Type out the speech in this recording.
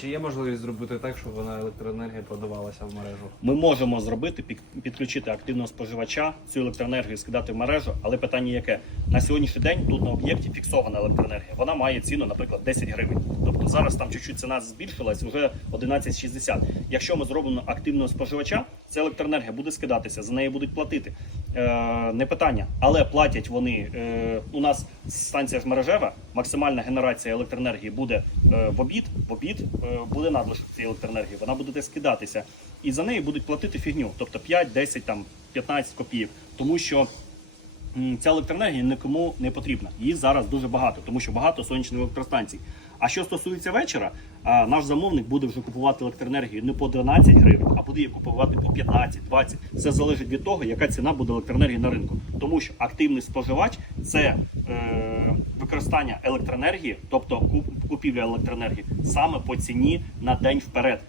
Чи є можливість зробити так, щоб вона електроенергія подавалася в мережу? Ми можемо зробити підключити активного споживача, цю електроенергію скидати в мережу, але питання яке на сьогоднішній день тут на об'єкті фіксована електроенергія. Вона має ціну, наприклад, 10 гривень. Тобто зараз там чуть-чуть ціна збільшилась, вже 11,60. Якщо ми зробимо активного споживача, ця електроенергія буде скидатися, за неї будуть платити. Е, не питання, але платять вони. Е, у нас станція ж мережева, максимальна генерація електроенергії буде е, в обід. В обід буде надлишок цієї електроенергії. Вона буде скидатися, і за неї будуть платити фігню, тобто 5, 10, там 15 копійок, тому що. Ця електроенергія нікому не потрібна. Її зараз дуже багато, тому що багато сонячних електростанцій. А що стосується вечора, наш замовник буде вже купувати електроенергію не по 12 гривень, а буде її купувати по 15, 20. Все залежить від того, яка ціна буде електроенергії на ринку. Тому що активний споживач це е, використання електроенергії, тобто куп- купівля електроенергії саме по ціні на день вперед.